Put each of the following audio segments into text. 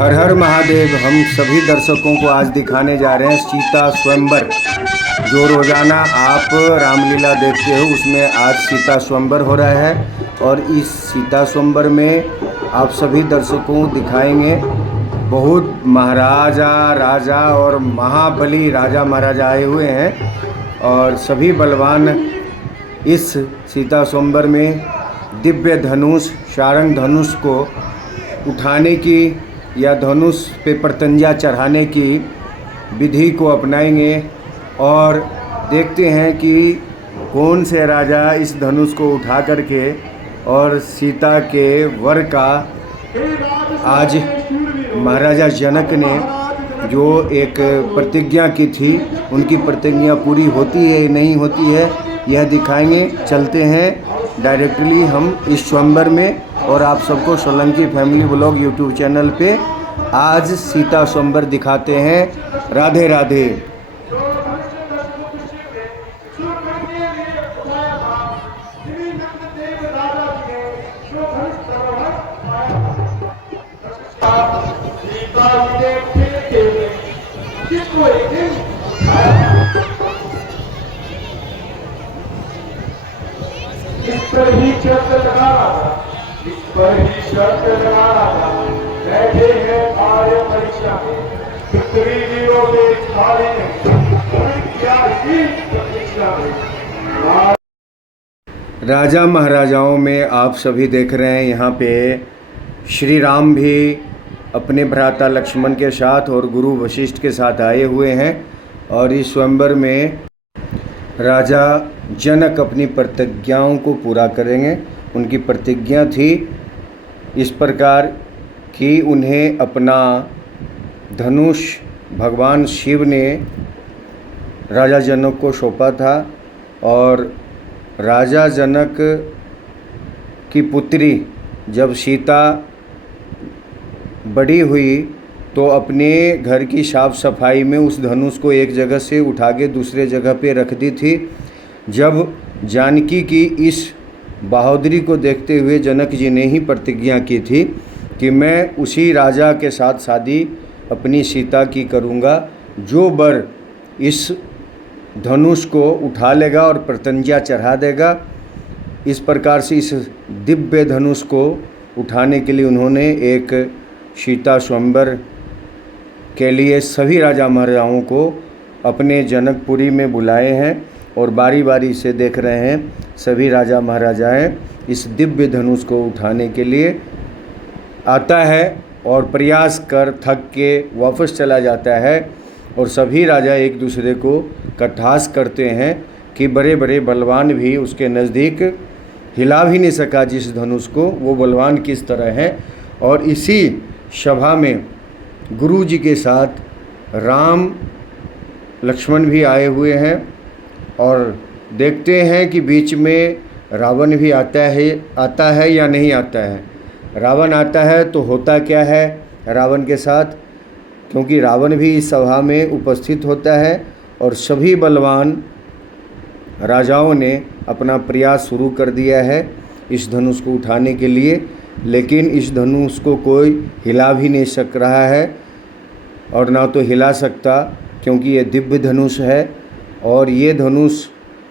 हर हर महादेव। हम सभी दर्शकों को आज दिखाने जा रहे हैं सीता स्वयंवर। जो रोज़ाना आप रामलीला देखते हो उसमें आज सीता स्वयंवर हो रहा है। और इस सीता स्वयंवर में आप सभी दर्शकों को दिखाएंगे बहुत महाराजा राजा और महाबली राजा महाराजा आए हुए हैं। और सभी बलवान इस सीता स्वयंवर में दिव्य धनुष शारंग धनुष को उठाने की या धनुष पे प्रत्यंजा चढ़ाने की विधि को अपनाएंगे। और देखते हैं कि कौन से राजा इस धनुष को उठा करके और सीता के वर का आज महाराजा जनक ने जो एक प्रतिज्ञा की थी उनकी प्रतिज्ञा पूरी होती है नहीं होती है यह दिखाएंगे। चलते हैं डायरेक्टली हम इस स्वयंवर में और आप सबको Solanki family blog YouTube channel पे आज सीता स्वयंवर दिखाते हैं। राधे राधे। इस पर ही शर्त लगा रहा था, इस पर ही शर्त लगा रहा था। बैठे हैं आर्य परीक्षा में, पितरी वीरों के खाली नहीं, क्या ही प्रतीक्षा में। राजा महाराजाओं में आप सभी देख रहे हैं यहाँ पे श्री राम भी अपने भ्राता लक्ष्मण के साथ और गुरु वशिष्ठ के साथ आए हुए हैं। और इस स्वयंवर में राजा जनक अपनी प्रतिज्ञाओं को पूरा करेंगे। उनकी प्रतिज्ञा थी इस प्रकार कि उन्हें अपना धनुष भगवान शिव ने राजा जनक को सौंपा था। और राजा जनक की पुत्री जब सीता बड़ी हुई तो अपने घर की साफ सफाई में उस धनुष को एक जगह से उठा के दूसरे जगह पे रख दी थी। जब जानकी की इस बहादुरी को देखते हुए जनक जी ने ही प्रतिज्ञा की थी कि मैं उसी राजा के साथ शादी अपनी सीता की करूँगा जो वर इस धनुष को उठा लेगा और प्रत्यंजा चढ़ा देगा। इस प्रकार से इस दिव्य धनुष को उठाने के लिए उन्होंने एक सीता स्वयंवर के लिए सभी राजा महाराजाओं को अपने जनकपुरी में बुलाए हैं। और बारी बारी से देख रहे हैं सभी राजा महाराजाएं इस दिव्य धनुष को उठाने के लिए आता है और प्रयास कर थक के वापस चला जाता है। और सभी राजा एक दूसरे को कटाक्ष करते हैं कि बड़े बड़े बलवान भी उसके नज़दीक हिला भी नहीं सका जिस धनुष को, वो बलवान किस तरह है। और इसी सभा में गुरु जी के साथ राम लक्ष्मण भी आए हुए हैं। और देखते हैं कि बीच में रावण भी आता है या नहीं आता है। रावण आता है तो होता क्या है रावण के साथ, क्योंकि रावण भी इस सभा में उपस्थित होता है। और सभी बलवान राजाओं ने अपना प्रयास शुरू कर दिया है इस धनुष को उठाने के लिए, लेकिन इस धनुष को कोई हिला भी नहीं सक रहा है और ना तो हिला सकता, क्योंकि ये दिव्य धनुष है और ये धनुष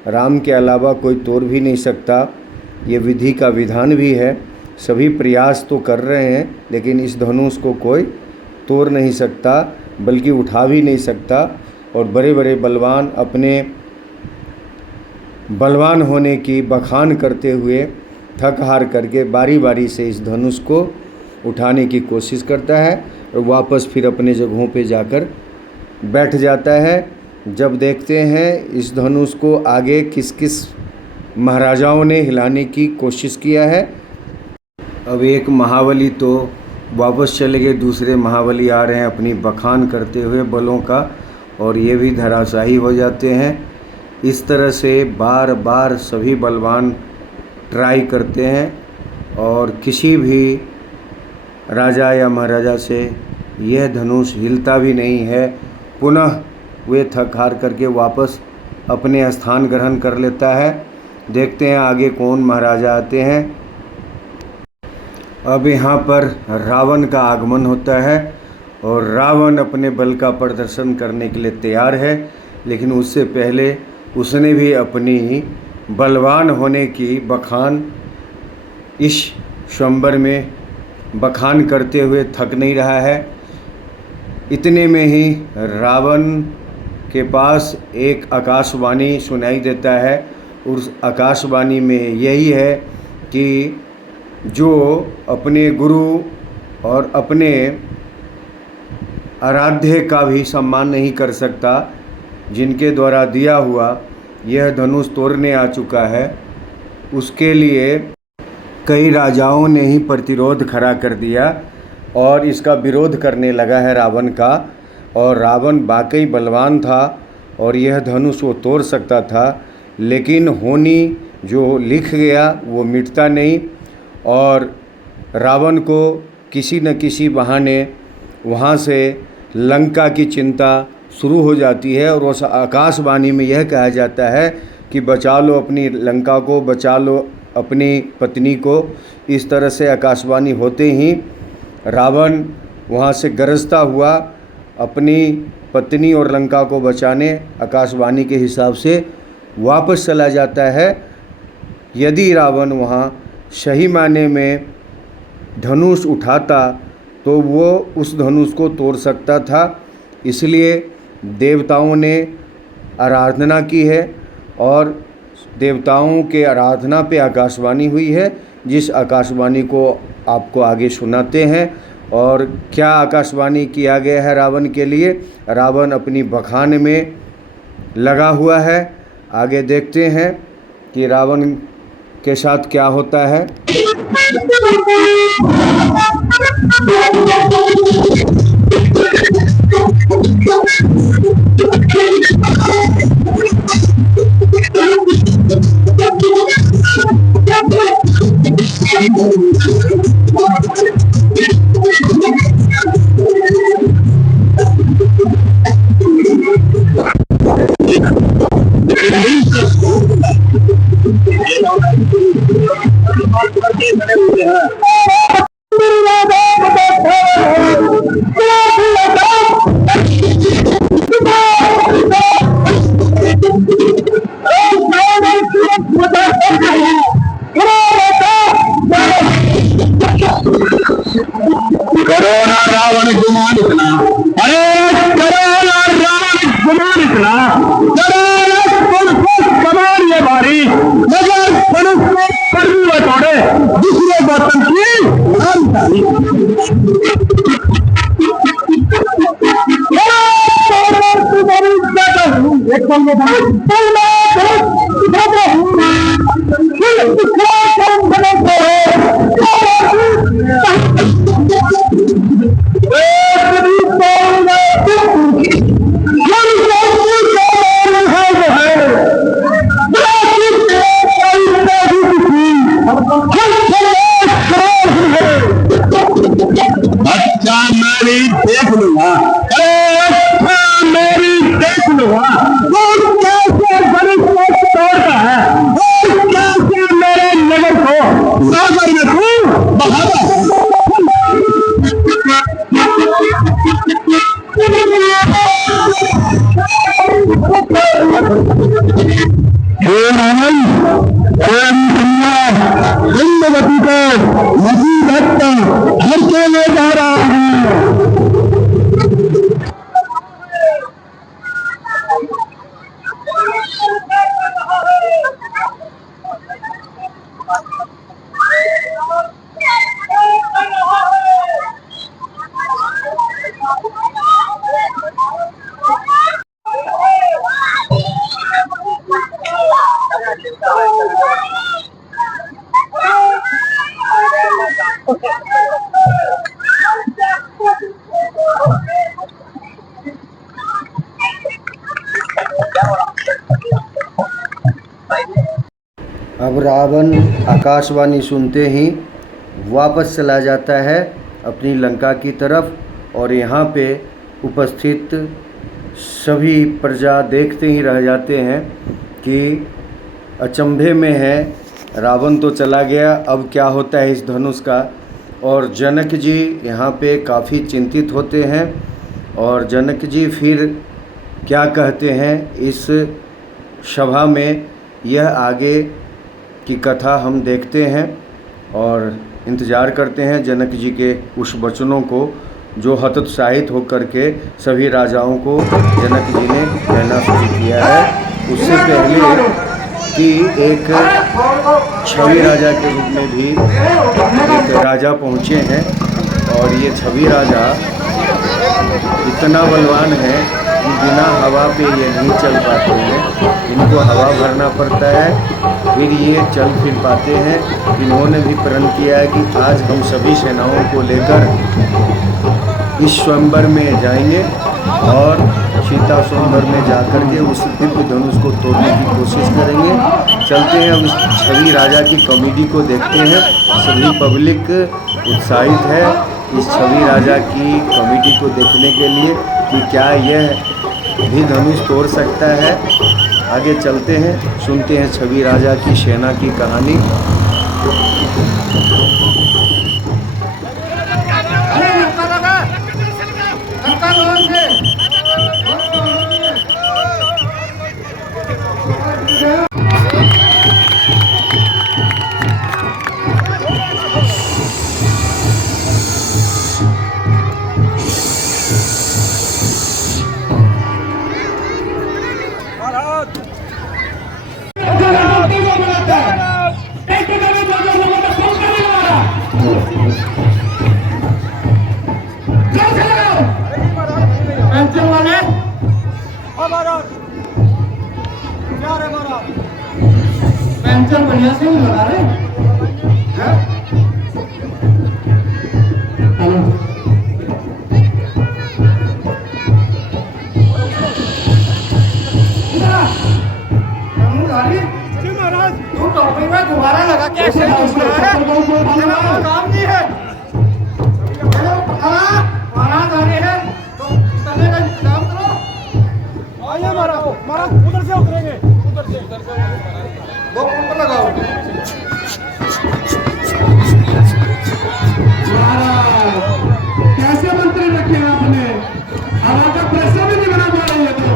राम के अलावा कोई तोड़ भी नहीं सकता। ये विधि का विधान भी है। सभी प्रयास तो कर रहे हैं लेकिन इस धनुष को कोई तोड़ नहीं सकता बल्कि उठा भी नहीं सकता। और बड़े बड़े बलवान अपने बलवान होने की बखान करते हुए थक हार करके बारी बारी से इस धनुष को उठाने की कोशिश करता है और वापस फिर अपने जगहों पे जाकर बैठ जाता है। जब देखते हैं इस धनुष को आगे किस किस महाराजाओं ने हिलाने की कोशिश किया है। अब एक महाबली तो वापस चले गए, दूसरे महाबली आ रहे हैं अपनी बखान करते हुए बलों का, और ये भी धराशायी हो जाते हैं। इस तरह से बार बार सभी बलवान ट्राई करते हैं और किसी भी राजा या महाराजा से यह धनुष हिलता भी नहीं है। पुनः वे थक हार करके वापस अपने स्थान ग्रहण कर लेता है। देखते हैं आगे कौन महाराजा आते हैं। अब यहाँ पर रावण का आगमन होता है और रावण अपने बल का प्रदर्शन करने के लिए तैयार है, लेकिन उससे पहले उसने भी अपनी बलवान होने की बखान इस स्वयंवर में बखान करते हुए थक नहीं रहा है। इतने में ही रावण के पास एक आकाशवाणी सुनाई देता है। उस आकाशवाणी में यही है कि जो अपने गुरु और अपने आराध्य का भी सम्मान नहीं कर सकता, जिनके द्वारा दिया हुआ यह धनुष तोड़ने आ चुका है, उसके लिए कई राजाओं ने ही प्रतिरोध खड़ा कर दिया और इसका विरोध करने लगा है रावण का। और रावण वाकई बलवान था और यह धनुष वो तोड़ सकता था, लेकिन होनी जो लिख गया वो मिटता नहीं और रावण को किसी न किसी बहाने वहाँ से लंका की चिंता शुरू हो जाती है। और उस आकाशवाणी में यह कहा जाता है कि बचा लो अपनी लंका को, बचा लो अपनी पत्नी को। इस तरह से आकाशवाणी होते ही रावण वहाँ से गरजता हुआ अपनी पत्नी और लंका को बचाने आकाशवाणी के हिसाब से वापस चला जाता है। यदि रावण वहाँ सही मायने में धनुष उठाता तो वो उस धनुष को तोड़ सकता था। इसलिए देवताओं ने आराधना की है और देवताओं के आराधना पे आकाशवाणी हुई है, जिस आकाशवाणी को आपको आगे सुनाते हैं। और क्या आकाशवाणी किया गया है रावण के लिए? रावण अपनी बखान में लगा हुआ है। आगे देखते हैं कि रावण के साथ क्या होता है। अब रावण आकाशवाणी सुनते ही वापस चला जाता है अपनी लंका की तरफ और यहाँ पे उपस्थित सभी प्रजा देखते ही रह जाते हैं कि अचंभे में है। रावण तो चला गया, अब क्या होता है इस धनुष का। और जनक जी यहाँ पे काफ़ी चिंतित होते हैं। और जनक जी फिर क्या कहते हैं इस सभा में, यह आगे की कथा हम देखते हैं और इंतज़ार करते हैं जनक जी के उस वचनों को जो हतोत्साहित होकर के सभी राजाओं को जनक जी ने कहना शुरू किया है। उससे पहले कि एक छवि राजा के रूप में भी एक राजा पहुँचे हैं और ये छवि राजा इतना बलवान है कि बिना हवा पे ये नहीं चल पाते हैं, इनको हवा भरना पड़ता है फिर ये चल फिर पाते हैं। इन्होंने भी प्रण किया है कि आज हम सभी सेनाओं को लेकर इस स्वयंवर में जाएंगे और सीता स्वयंवर में जाकर के उस दिव्य धनुष को तोड़ने की कोशिश करेंगे। चलते हैं अब इस छवि राजा की कॉमेडी को देखते हैं। सभी पब्लिक उत्साहित है इस छवि राजा की कॉमेडी को देखने के लिए कि क्या यह भी धनुष तोड़ सकता है। आगे चलते हैं, सुनते हैं छवि राजा की सेना की कहानी। पेंशन बढ़िया से नहीं लगा रहे हैं? हेलो महाराज तू टॉपिक में दोबारा लगा के ऐसे काम नहीं है। महाराज आ रहे हैं तो उतरने का इंतजाम करो। आइए महाराज उधर से उतरेंगे, उधर से दो ऊपर लगाओ। कैसे मंत्री रखे आपने, हवा का प्रेशर भी नहीं बना पा रही है तो।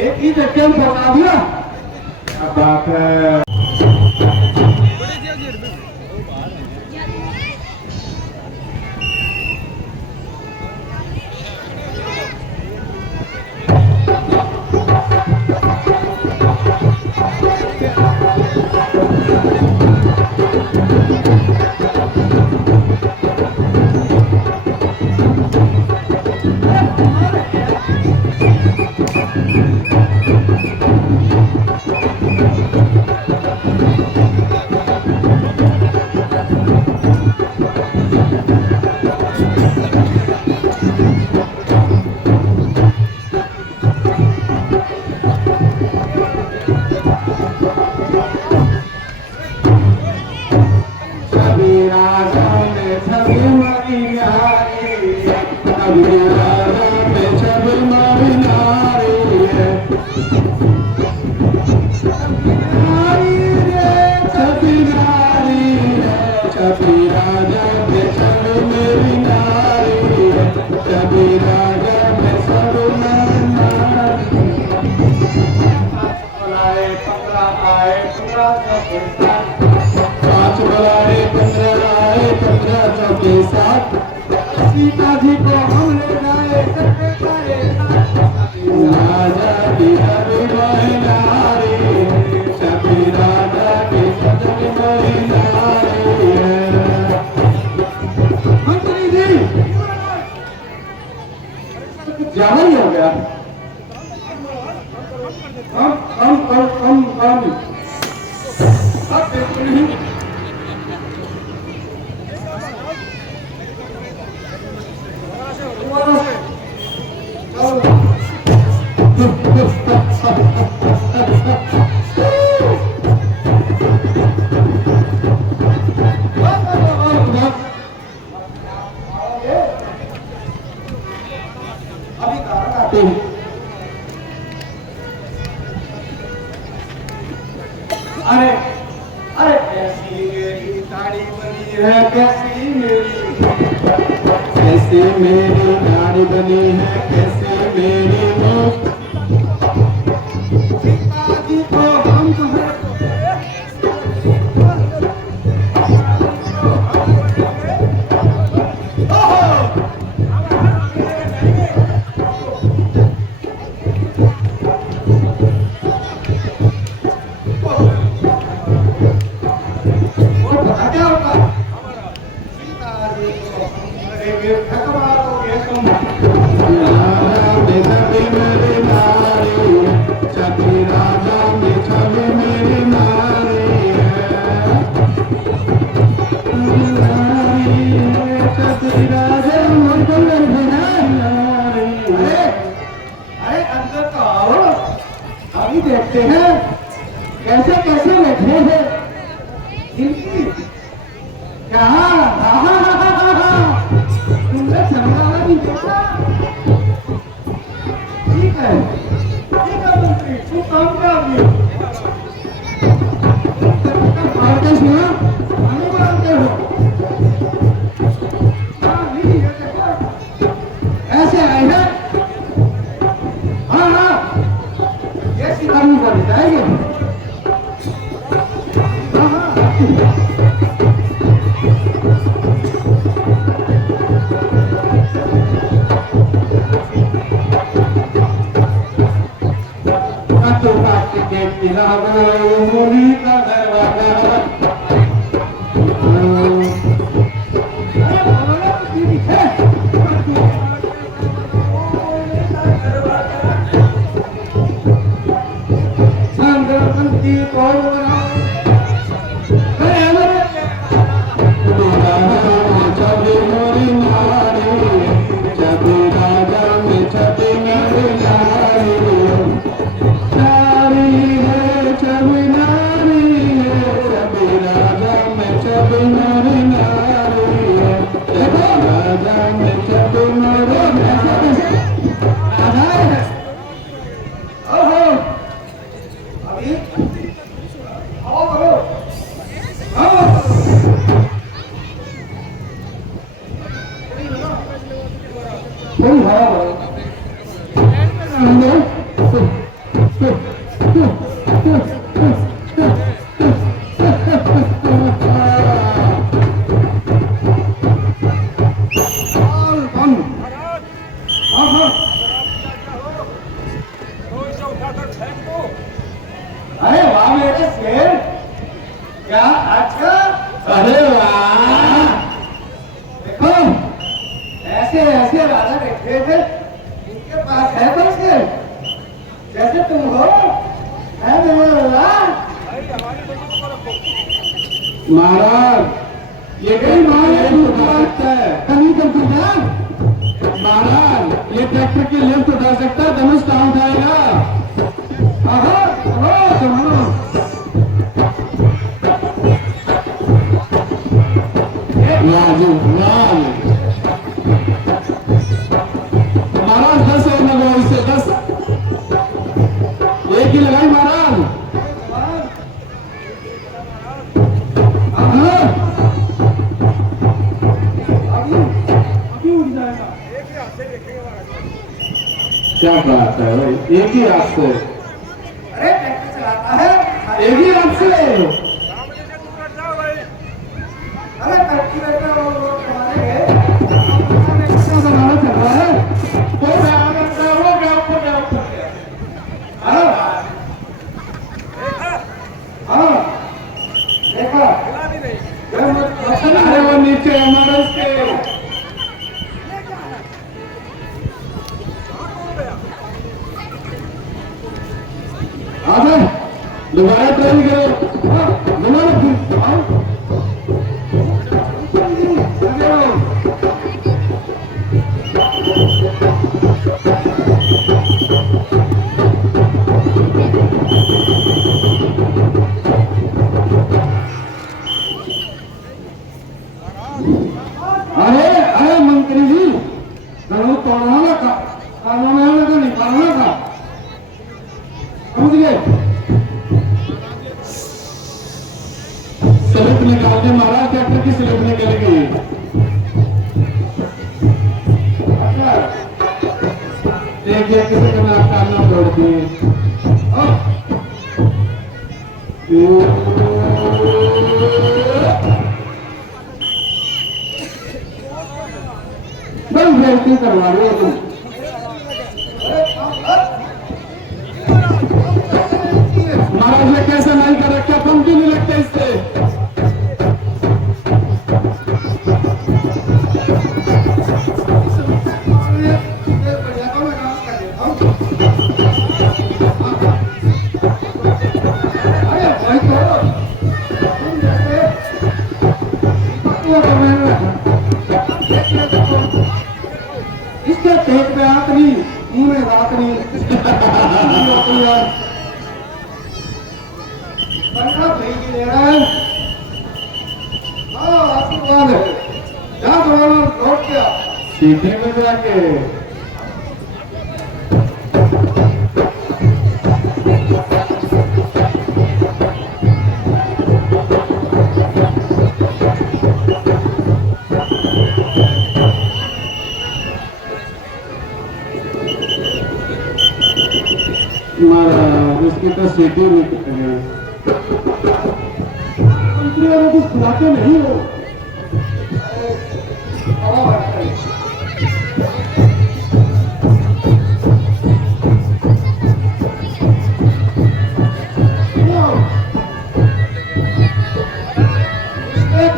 एक ही धक्के में बता दिया, क्या बात है। पाँच बुलाए 15 आए 15 चौके 7 सीता जी को हम ले जाए सकते जाए राजा की सभी महिलाएं सभी राजा की सभी महिलाएं। मंत्री जी ज्यादा ही हो गया। कम अब बिल्कुल नहीं। अभी कारण आते हैं। अरे अरे कैसी मेरी दाढ़ी बनी है कैसी मेरी दाढ़ी बनी है कैसी मेरी पिताजी को हम देखते हैं कैसे कैसे बैठे हैं इनकी क्या तुमने समझाना नहीं देखा। ठीक है मंत्री तू काम कर दियो मारते सुना हमें मारते हो। हाँ नहीं ये देखो ऐसे आए हैं। हाँ ये सिखानी पड़ी जाएगी। मुनि का दरवाजा संग्रहंती कौन अरे वाह मेरे शेर क्या अच्छा। अरे वाह देखो ऐसे ऐसे राजा बैठे थे इनके पास है कोई शेर जैसे तुम हो है महाराज ये कहीं महाराज है कहीं तो महाराज ये ट्रैक्टर की लिफ्ट उठा सकता है धनुष कहाँ उठाएगा। महाराज 10 और लगाओ इससे 10 एक ही लगाई महाराज। अभी उठ जाएगा क्या बात है भाई एक ही हाथ से। अरे ट्रैक्टर चलाता है एक ही हाथ से। अरे टर्की बैठा वो हमारे आ जाए, दोबारा ट्राई करो। हाँ, दोबारा फिर आओ। आगे आओ। अरे अरे मंत्री जी, करो तोड़ना था, कानों में तो निकालना था, समझ गए? स्लिप निकाल के मारा, ट्रैक्टर की स्लिप निकल गई। अच्छा, देखिए किसी का नाक कानों तोड़ दिए। बड़ी बेइज्जती करवा रहे हो तुम। महाराज ने कैसे नहीं कर रखा, तुम क्यों नहीं लगते इससे? अरे भाई इसके पेट में आंख नहीं, मुंह में रात नहीं। यार बनना नहीं ले रहा है। हाँ आशीर्वाद है, जा दोबारा लौट गया सीधे में जाके। महाराज इसकी तो सीधी नहीं, मंत्रियों को कुछ खिलाते नहीं हो।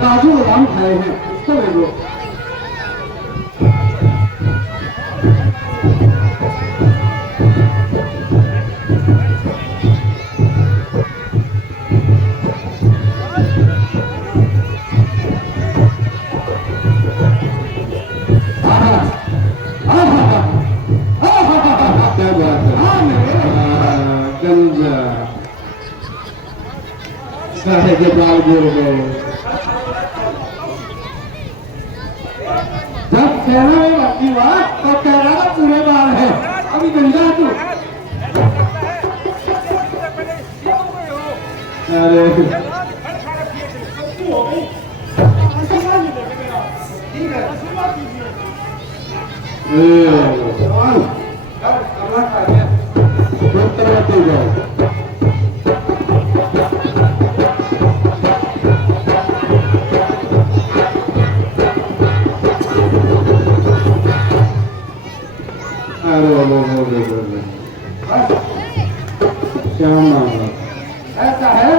काजू बादाम खाए हैं, उसको ले लो। सारे के बाल गिर गए। जब सेना में भर्ती हुआ तो कह रहा था पूरे बाल है, अभी गंजा तू। अरे क्या मामला ऐसा है?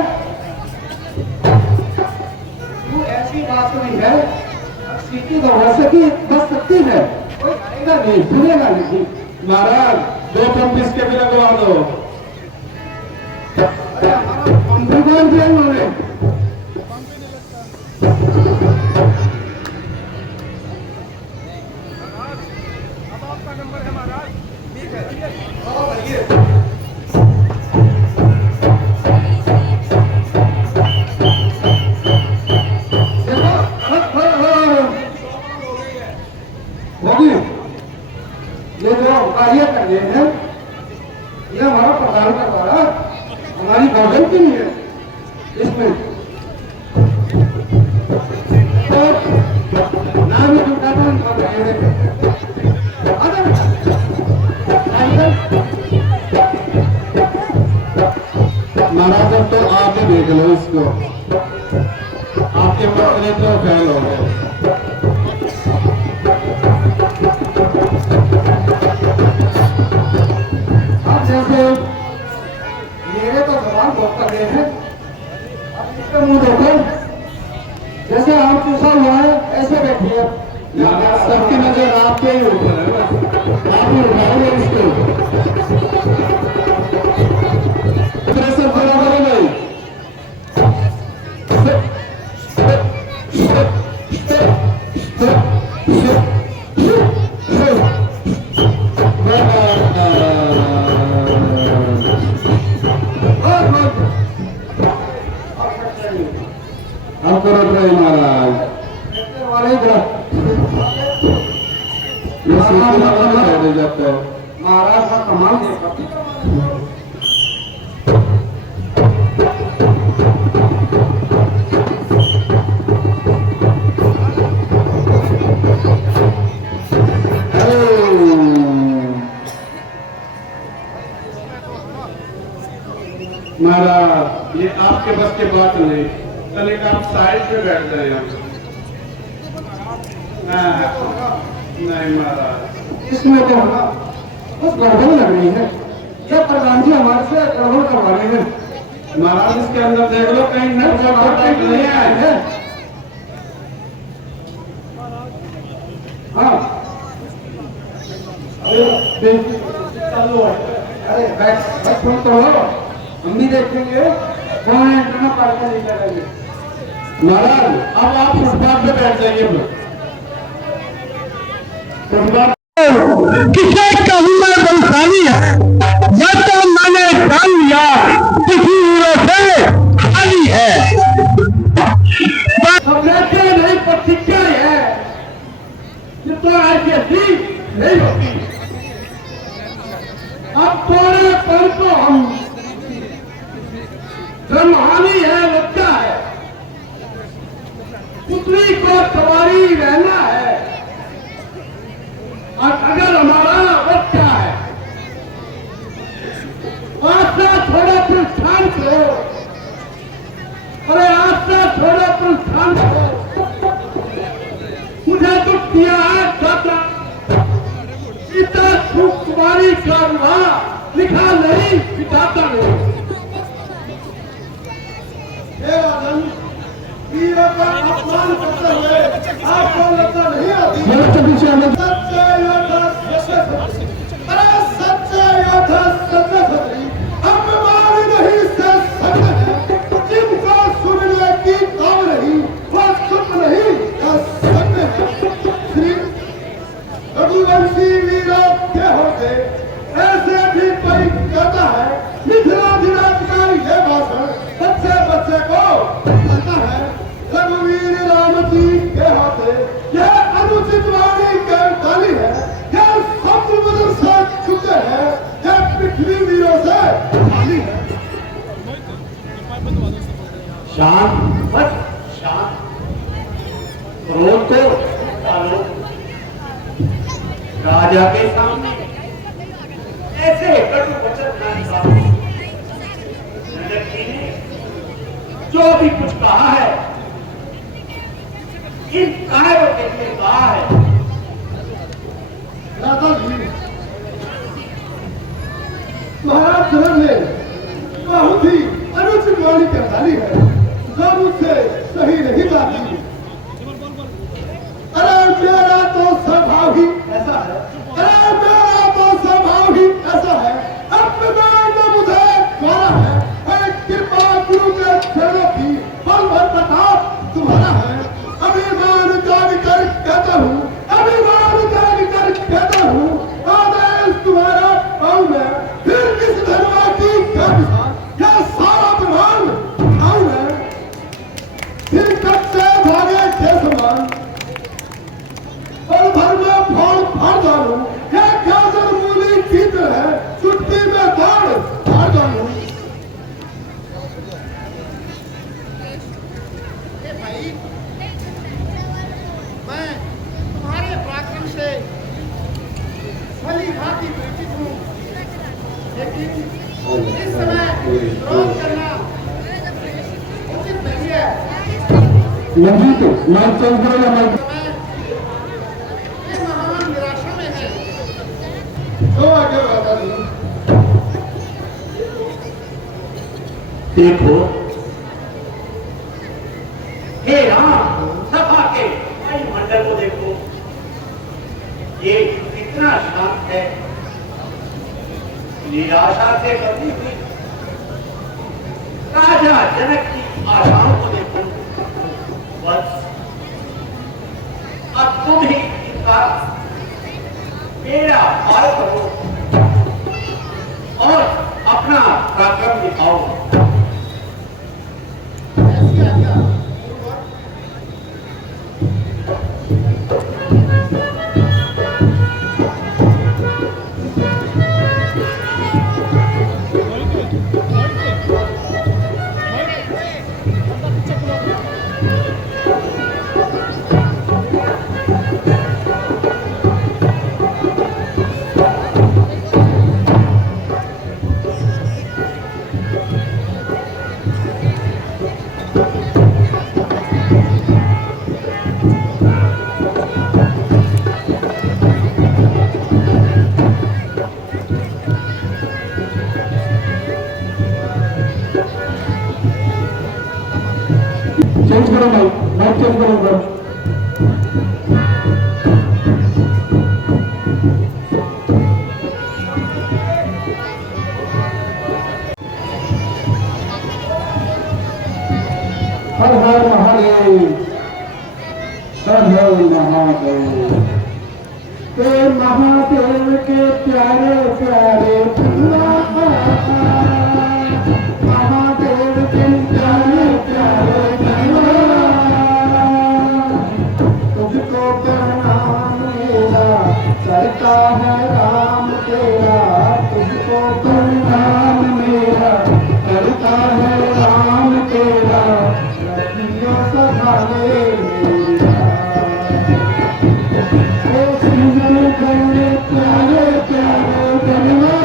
वो ऐसी बात नहीं है, सीटी तो हो सकी बस सकती है, कोई आएगा नहीं, सुनेगा नहीं। महाराज 2 पंप इसके भी लगवा दो। अरे हमारा पंप भी बंद किया उन्होंने। अब आपका नंबर है महाराज, ठीक है। ये जो कार्य कर रहे हैं, ये हमारा प्रधान का द्वारा हमारी गवर्नमेंट की नहीं है इसमें। तो नाम ही दुकान कर रहे हैं। महाराज अब तो आप ही देख लो इसको, आपके मसले तो फैल हो गए। जैसे मेरे तो जवान बहुत कर रहे हैं, अब इसका मुंह देखो, जैसे आम चूसा हुआ है ऐसे बैठिए। सबकी नजर आपके ही ऊपर है, आप ही उठाओगे इसको। अब करो ट्राई महाराज वाले इधर ये सीधी लगा दे जाता है महाराज का कमाल देखा महाराज ये आपके बस के बात नहीं, चलिए आप साइड पे बैठ जाए नहीं महाराज इसमें तो बस गड़बड़ लग रही है जब प्रधान जी हमारे से गड़बड़ करवा रहे हैं महाराज इसके अंदर देख लो कहीं नट नहीं आए हैं। हाँ अरे बैठ फोन तो लो हम भी देखेंगे कौन एंट्री पार्टी नहीं करेंगे महाराज अब आप फुटपाथ पे बैठ जाइए फुटपाथ किसे कहूँ मैं बलशाली है या तो मैंने जान लिया किसी हीरो से खाली है समझते नहीं प्रतिज्ञा है ये तो ऐसी नहीं होती अब थोड़े पल को हम ब्रह्मानी है बच्चा है पुतली को सवारी रहना है और अगर हमारा बच्चा है आशा थोड़ा तुम शांत हो अरे आशा थोड़ा तुम शांत हो मुझे दुख दिया है दादा पिता सुख कुमारी का विवाह लिखा नहीं पिताता नहीं वीरों का अपमान करते हुए आपको लगता नहीं आती सच्चे योद्धा अरे सच्चे योद्धा सच्चे सच्ची अभिमान नहीं से सकते जिनको सुनने की दम नहीं वो सुन नहीं कर सकते श्री रघुवंशी वीरों के होते ऐसे भी कोई कहता है मिथिलाधिराज का ये भाषण बच्चे बच्चे को कहता है रघुवीर राम जी के हाथे यह अनुचित वाणी के डाली है यह शब्द बदल से छुटे हैं यह पृथ्वी वीरों से खाली है शांत बस शांत क्रोध को डालो राजा के सामने ऐसे कटु वचन ना निकालो नजर जी ने जो भी कुछ कहा है इन कायरों के लिए कहा है राधा जी महाराज धर्म ने बहुत ही अनुचित वाणी के डाली है जो मुझसे सही नहीं बात अरे मेरा तो स्वभाव ही ऐसा है अरे मेरा तो स्वभाव ही ऐसा है अभिमान ने मुझे मारा है अरे कृपा गुरु के चरणों की बल भर प्रताप तुम्हारा है अभिमान जाग कर कहता हूँ अभिमान जाग कर कहता हूँ आदेश तुम्हारा पाऊं मैं फिर किस धर्म की क्या यह सारा प्रभाव आऊं मैं फिर कच्चे धागे के समान पल भर में फाड़ डालूं यह गाजर मूली की तरह चुटकी में दाढ़ फाड़ डालूं भाई मैं तुम्हारे पराक्रम से भली भांति परिचित हूँ लेकिन इस समय क्रोध करना उचित नहीं है नहीं तो मैं चल गया मैं समय इस महान निराशा में है तो आगे बात नहीं देखो हे राम सभा के वायुमंडल को देखो ये कितना शांत है निराशा से बनी हुई राजा जनक की आशाओं को देखो बस अब तुम ही इनका बेड़ा पार करो और अपना पराक्रम दिखाओ ऐसी आज्ञा गुरुवर करो माइक चेंज करो उधर। हर हर महादेव, हर हर महादेव। हे महादेव के प्यारे प्यारे महादेव के प्यारे प्यारे तुझको प्रणाम मेरा, करता है राम तेरा। तुझको प्रणाम मेरा, करता है राम तेरा। रखियो सभावे मेरा, ओ सुनो प्यारे प्यारे धन्यवाद।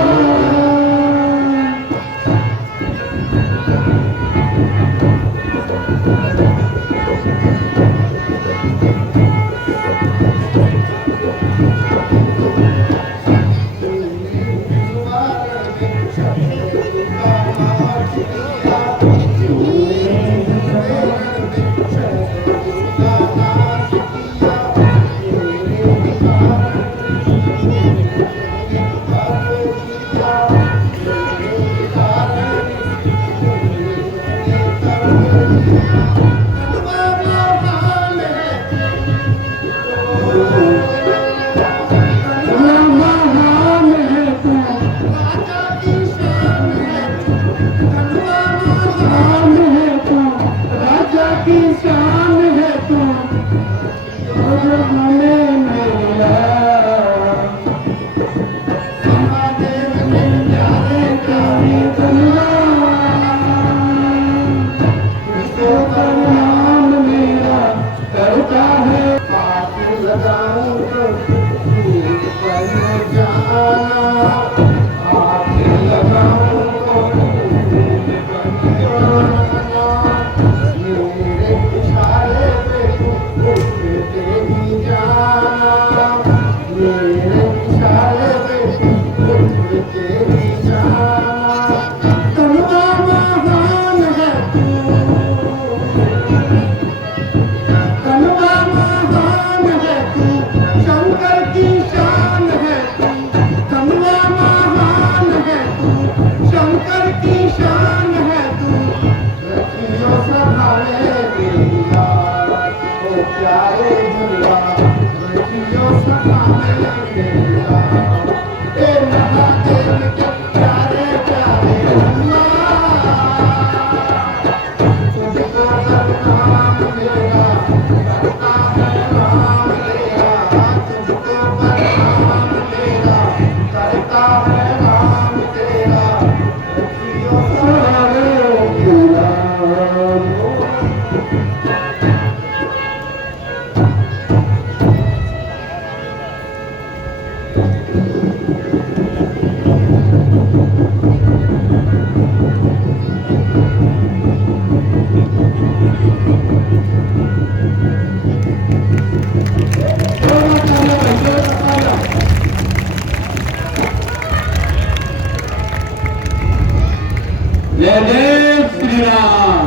जय जय श्री राम।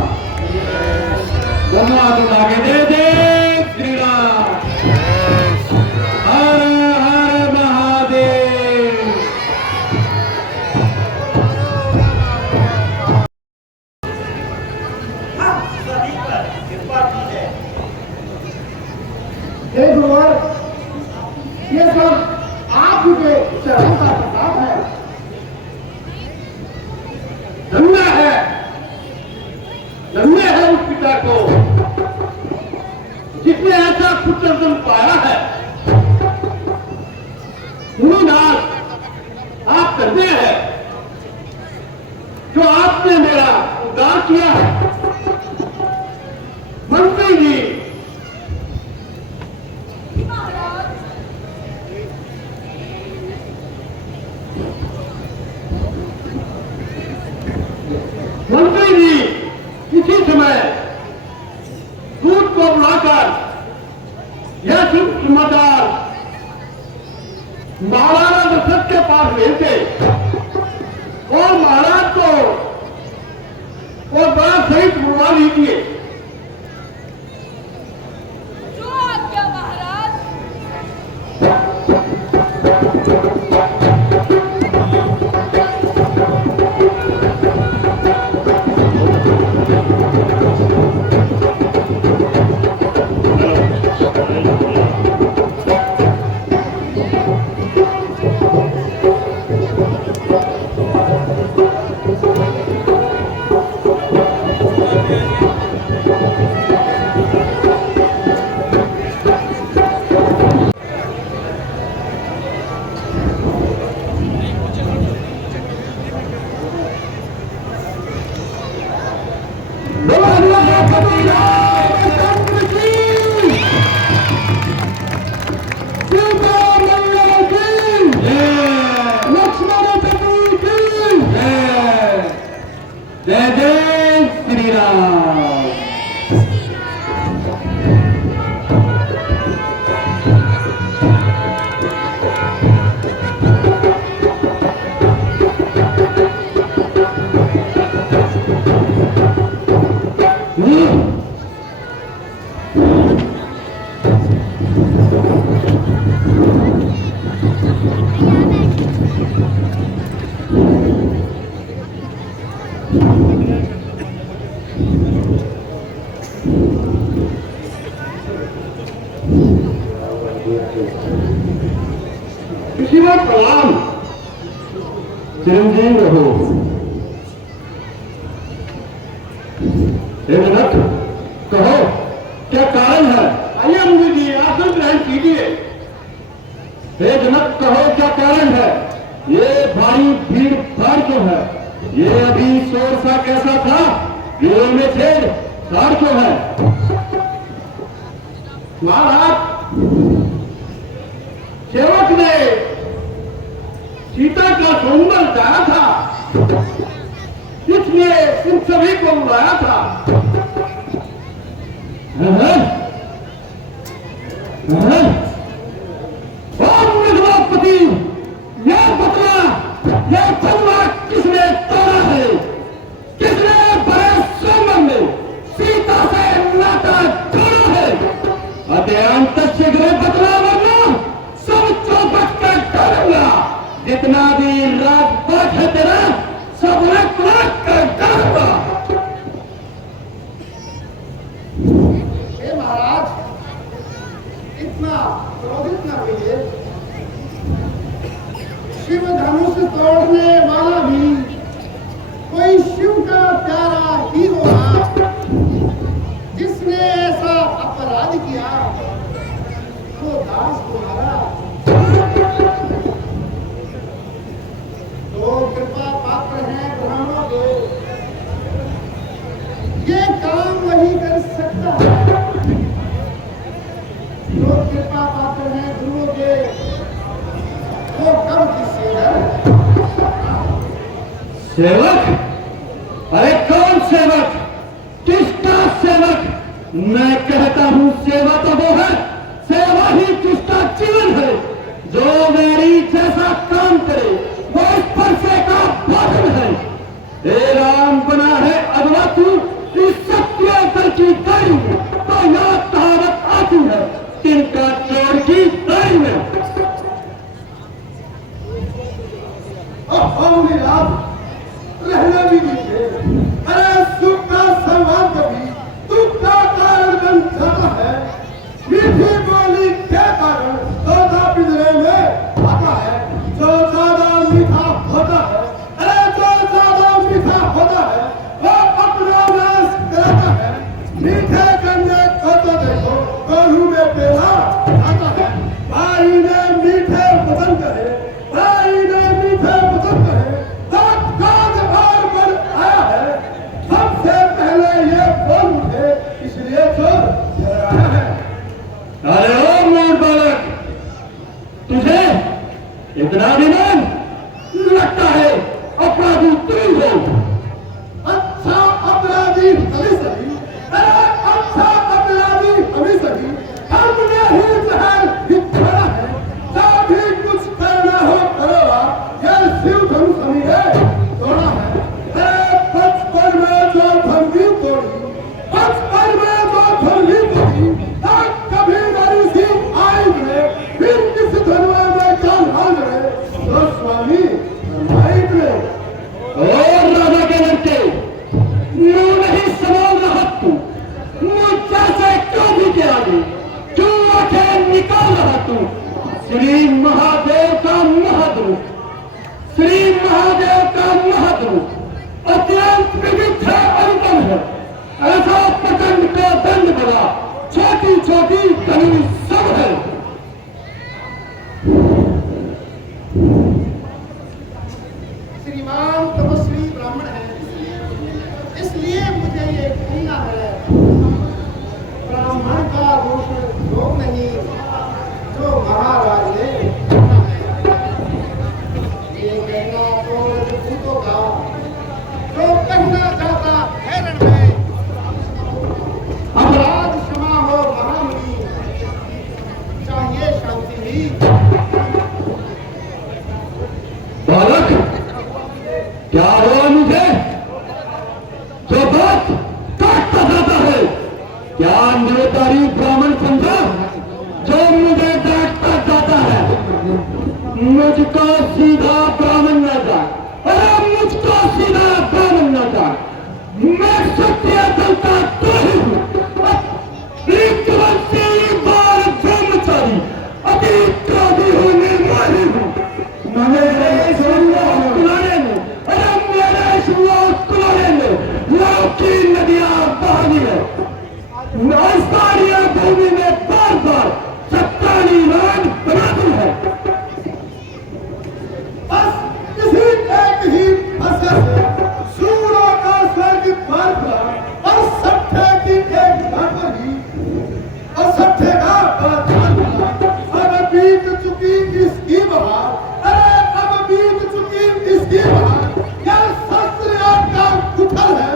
दोनों हाथ उठा के जय जय श्री राम। हर हर महादेव। सभी पर कृपा कीजिए। हे गुरुवर, ये सब आप ही के चरण का प्रताप है। धन्य है उस पिता को जिसने ऐसा पुत्र जन्म पाया है। मुनिनाथ, आप धन्य है जो आपने मेरा उद्धार किया है। मंत्री जी, मंत्री जी इसी समय दूध को बुलाकर यह शुभ समाचार महाराणा दशरथ के पास भेजते और महाराज को और बड़ा सहित बुलवा लीजिए श्री रामचंद्र की, सीता मैया की जय, लक्ष्मण जी की जय, जय जय श्री राम। ऋषिवर प्रणाम, चिरंजीव रहो। हे जनक, कहो क्या कारण है? आइए मुनि जी, आसन ग्रहण कीजिए। हे जनक, कहो क्या कारण है? ये भारी भीड़ भाड़ क्यों है? ये अभी शोर सा कैसा था? ये में छेड़ धाड़ क्यों है? महाराज, सेवक ने सीता का सुंदर गाया था, इसलिए इन सभी को बुलाया था। विधवापति, यह बतला, यह फलवा किसने तोड़ा है? किसने बड़े सोमन में सीता से नाता जोड़ा है? अत्यंत शीघ्र बतला, वरना सब चौपट कर डालूंगा। जितना भी राजपाट है तेरा, सब रख कर डालूंगा। हे महाराज, इतना क्रोधित न होइए। शिव धनुष तोड़ने वाला भी कोई शिव का प्यारा ही होगा। जिसने ऐसा अपराध किया वो दास तुम्हारा। तो कृपा पात्र हैं ब्राह्मणों के, ये काम वही कर सकता है। जो कृपा पात्र हैं गुरुओं के, वो कम किससे है? सेवक? अरे कौन सेवक? किसका सेवक? मैं कहता हूं सेवा तो वो है, सेवा ही किसका जीवन है। जो मेरी जैसा काम करे वो स्पर्श का भोजन है। हे राम, बना है अगवा तू इस सत्य दल की गाड़ी में, तो यह कहावत आती है, तिनका चोर की दाई में। रहने भी दीजिए। अरे सुख का सम्मान कभी दुख का कारण बन जाता है। मीठी बोली के कारण तोता पिंजरे में आता है। जो ज्यादा मीठा होता है, अरे जो ज्यादा मीठा होता है, वो अपना नाश कराता है। मीठे कन्या को तो देखो, कोल्हू में पेला आता है। भाई ने मीठे वचन कहे, भाई ने मीठे वचन कहे, आया है। सबसे पहले ये बोल उठे, इसलिए चोर आया है। अरे ओ मूड बालक, तुझे इतना विमान लगता है अपराधी तू हो। अच्छा अपराधी हमें सही, अच्छा अपराधी हमें सही। हमने ही जहर भिजवाया है। जो भी कुछ करना हो करोगा, ये शिव धनुष हमें है तोड़ा है। बचपन में जो धमकी तोड़ी, बचपन में जो धमकी तोड़ी, कभी नारी सी आई में, फिर किस धनवा में जान हाल में, तो स्वामी माई में। और राजा के लड़के, मुंह नहीं संभाल रहा तू, मुंह जैसे क्यों भी के आगे, क्यों आंखें निकाल रहा तू? श्री महादेव का महाद्रूप, श्री महादेव का महाद्रूप अत्यंत विविध है, अनुपम है। ऐसा प्रचंड का दंड बड़ा, छोटी छोटी कहीं सब है। श्रीमान तपस्वी ब्राह्मण है, इसलिए मुझे ये एक कन्या है, ब्राह्मण का रूप लोग नहीं, जो महाराज ने ये कहना तो भूतों का, जो कहना चाहता है रण में, अपराध क्षमा हो महामुनि, चाहिए शांति ही। बालक, क्या हुआ मुझे? जो बात काटता जाता है, क्या निरुतारी ब्राह्मण समझा? जो मुझे डांटता जाता है, मुझको सीधा ब्राह्मण न जान, अरे मुझको सीधा ब्राह्मण न जान, मैं सत्य दलता तो ही हूँ, वंशी बाल ब्रह्मचारी, अति क्रोधी हूँ, निर्मोही हूँ, मेरे कुलाने में, अरे मेरे कुलाने में लव की नदियां बहनी है, नास्तानिया भूमि में बार बार सत्तानी रान बनाती है। बस किसी एक ही फसल से सूरों का स्वर्ग द्वार पर और सट्ठे की एक घाट पर ही और सट्ठे का बाजार खुला। अब बीत चुकी इसकी बहार, अरे अब बीत चुकी इसकी बहार, क्या शस्त्र का कुठल है,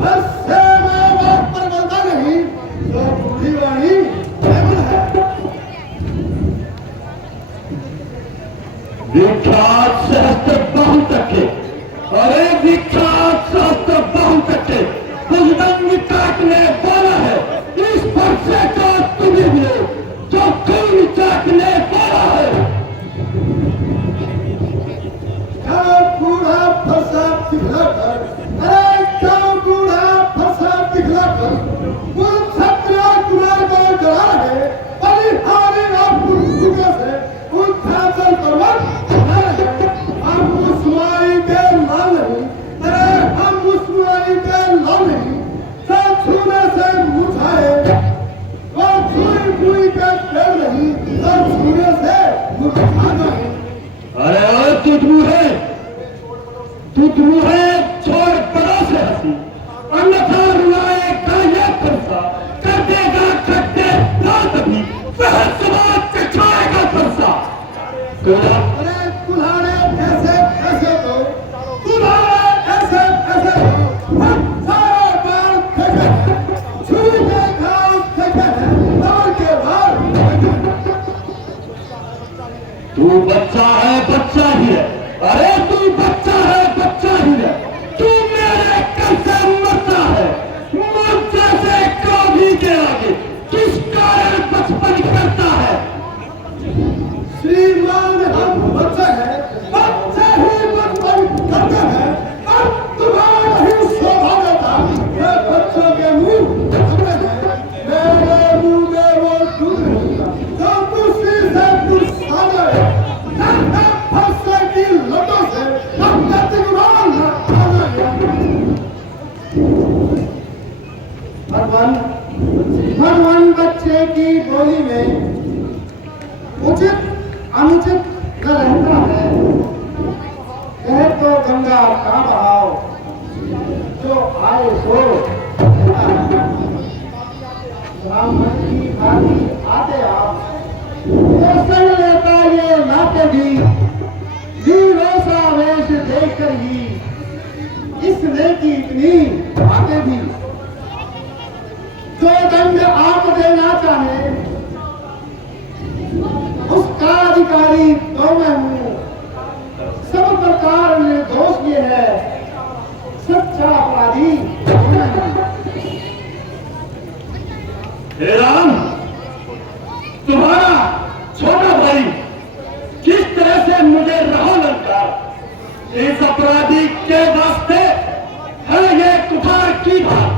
बस से मैं वो परवंदा नहीं, जो बूढ़ी वाणी केवल है। विख्यात सहस्त्र बहुत रखे, अरे विख्यात सहस्त्र बहुत रखे, भुजंग काटने वाला है, इस वर्षे का तुम्हें मिले, जो खून चाटने वाला है। क्या बूढ़ा फंसा दिखलाकर, अरे क्या बूढ़ा फंसा दिखलाकर, उन छत्रा कुमार को डरा है, बलिहारी पुरुषों से उन ठाकुर पर्वत हम मुस्माई के लाल नहीं, अरे हम मुस्माई के लाल नहीं, जो छूने से मुझाए, वो छुई छुई के पेड़ नहीं, जो छूने से मुझा नहीं। अरे तुझमु है छोड़ पड़ा से हंसी, अन्यथा रुलाए का ये फरसा, कर देगा खट्टे रात भी, वह समाज कछाएगा फरसा। अरे कुल्हाड़े ऐसे ऐसे दो, कुल्हाड़े ऐसे ऐसे दो, हम सारा बाल फेंके हैं, छूटे घाव फेंके हैं, दौड़ के बाल फेंके हैं। तू बच्चा ही है, अरे तू बच्चा ही है, तू मेरे कल से मरता है, मुझ जैसे क्रोधी के आगे किस कारण बचपन करता है। श्रीमान हम बच्चे हैं, बच्चे ही बचपन करते हैं, अब तुम्हारा ही स्वभाव था, ये बच्चों के मुंह ढकते हैं, मेरे मुंह में वो दूध नहीं, जो दूसरी से दूसरा जाए, फंसे की लटों से हम गतिमान न आ जाए। भगवान बच्चे की बोली में उचित अनुचित न रहता है, कह तो गंगा का बहाव, जो आए सो ब्राह्मण की भांति आते आप, तो संग लेता ये नाते भी, वीरों सा वेश देखकर ही इसने की इतनी बातें भी, जो दंड आप देना चाहे उसका अधिकारी तो मैं हूँ, सब प्रकार निर्दोष ये है, सच्चा अपराधी तो मैं हूँ। हे राम, तुम्हारा छोटा भाई किस तरह से मुझे रहो लड़का, इस अपराधी के वास्ते है ये कुठार की बात।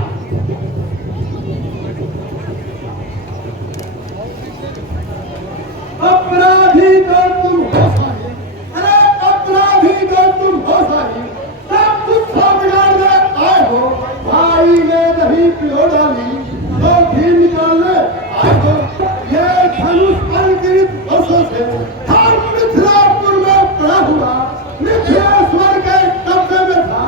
अपराधी तो तुम हो साही, अरे अपराधी तो तुम हो साही, सब कुछ बिगाड़ने आए हो, भाई ने नहीं पियो डाली, तो भी निकालने आए हो, ये धनुष अंकित वर्षों से हम मिथिलापुर में पड़ा हुआ, मिथिलेश्वर के कब्जे में था,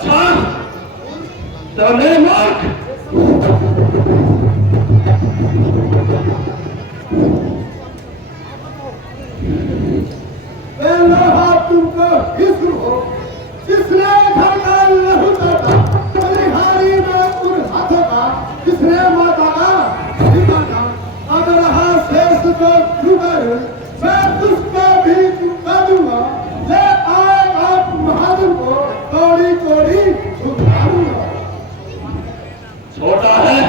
अच्छा तो ले मूर्ख, तुमको किस्म हो किसने घर का लहू काटा, बलिहारी में उन हाथों का किसने माता का सीता का, अब रहा शेष तो जुगर मैं तुझको भी चुका दूंगा, ले आए आप महाजन को कौड़ी कौड़ी चुका दूंगा। छोटा है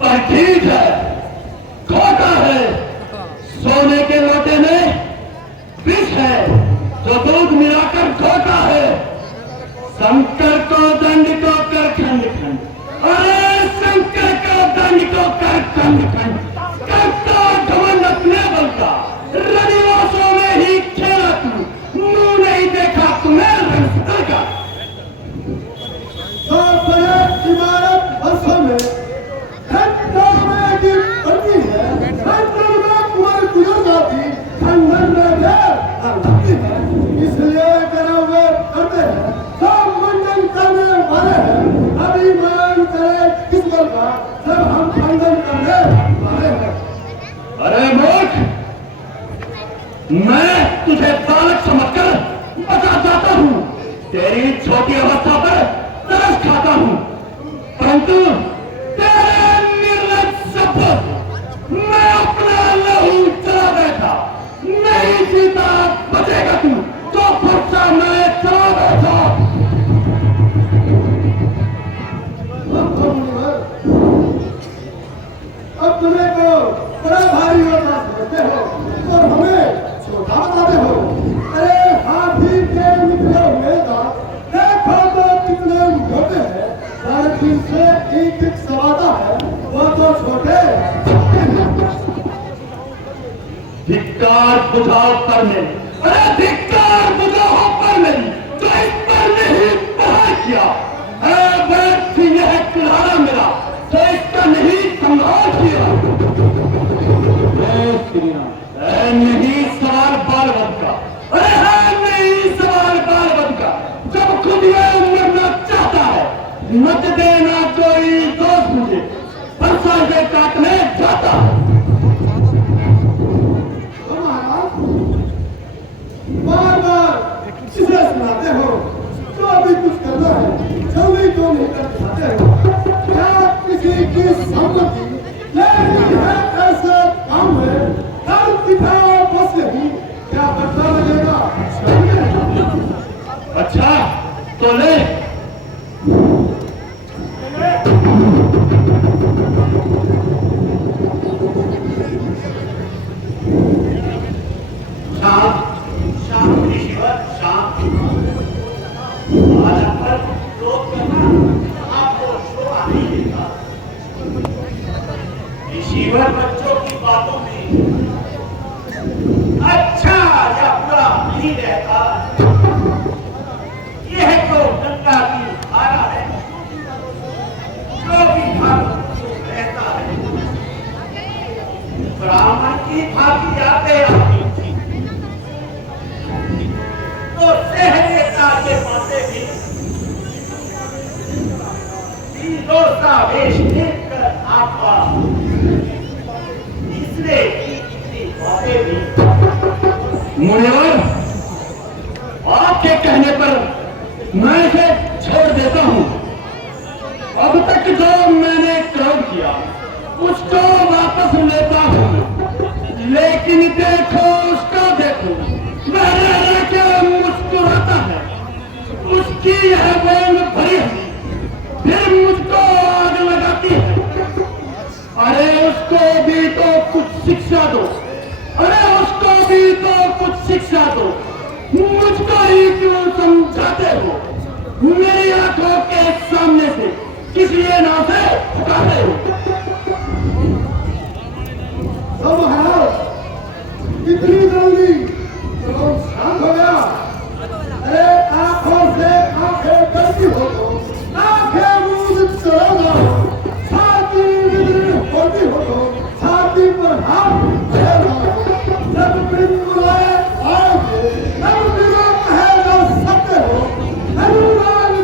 पर ठीक है, खोटा है सोने के लोटे में विष है जो दूध मिलाकर खोटा है। शंकर को दंड को कर खंड खंड, अरे शंकर को दंड को कर खंड खंड, करता घमंड अपने बल का, रविवासों में ही खेला तू, मुंह नहीं देखा तुम्हें रंगस्तर का। इमारत वर्षों में घंटों में गिर पड़ती है, घंटों में कुंवर गुजर जाती, खंडन में लगती है, इसलिए करोगे करते हैं सब मंडन करने वाले हैं, अभिमान करे किस बल का जब हम खंडन करने वाले हैं। अरे मूर्ख, मैं तुझे बालक समझकर बचा जाता हूँ, तेरी छोटी अवस्था पर तरस खाता हूँ, परंतु तेरे निर्लज शब्द मैं अपना लहू चला बैठा, नहीं जीता बचेगा तू तो फुर्सा मैं चला बैठा। अब तुम्हें को बड़ा भारी होता समझते हो और हमें छोटा बताते हो। अरे हाथी के निकले हुए दांत देखो तो कितने मोटे हैं, धरती से एक एक सवादा है वो तो छोटे। धिक्कार बुझाओ पर मेरी, अरे धिक्कार बुझाओ पर मेरी, जो इस पर नहीं प्रहार किया है, व्यर्थ यह किनारा मेरा जो इसका नहीं संहार किया। नहीं सवाल बाल बन का, अरे है नहीं सवाल बाल बन का, जब खुद यह मरना चाहता है, मत देना कोई दोस्त मुझे, परसा से काटने जाता है। बार बार इसे सुनाते हो, जो अभी कुछ करना है जल्दी क्यों नहीं कर दिखाते हो? क्या किसी की सम्मति लेनी है ऐसे काम में, कर दिखाओ बस यही, क्या बदला लगेगा? अच्छा तो ले। शांत शांत ऋषिवर शांत, बालक पर क्रोध करना आपको शोभा नहीं देता। ऋषिवर बच्चों की बातों में अच्छा या बुरा नहीं रहता, यह तो गंगा की धारा है, जो भी भाग रहता है। ब्राह्मण की भांति आते आते तो सहजता के पाते भी तीनों सा वेश देखकर आपका इसलिए इतनी बातें भी। मुनिवर, आपके कहने पर मैं इसे छोड़ देता हूँ। अब तक जो मैंने काम किया उसको वापस लेता हूँ, लेकिन देखो उसको देखो, वह रह रह के मुस्कुराता है, उसकी यह बोल भरी हंसी फिर मुझको आग लगाती है। अरे उसको भी तो कुछ शिक्षा दो, अरे उसको भी तो कुछ शिक्षा दो, मुझको ही क्यों समझाते हो? मेरी आंखों के सामने से किस लिए ना से हटाते हो? सब महाराज इतनी जल्दी तो शांत हो गया। अरे आंखों से आंखें करती हो तो आंखें मूंद चलो जाओ, छाती होती हो तो छाती पर हाथ फेर जाओ। जब बिल्कुल आओगे तब बिना कहे जा सकते हो, हनुमान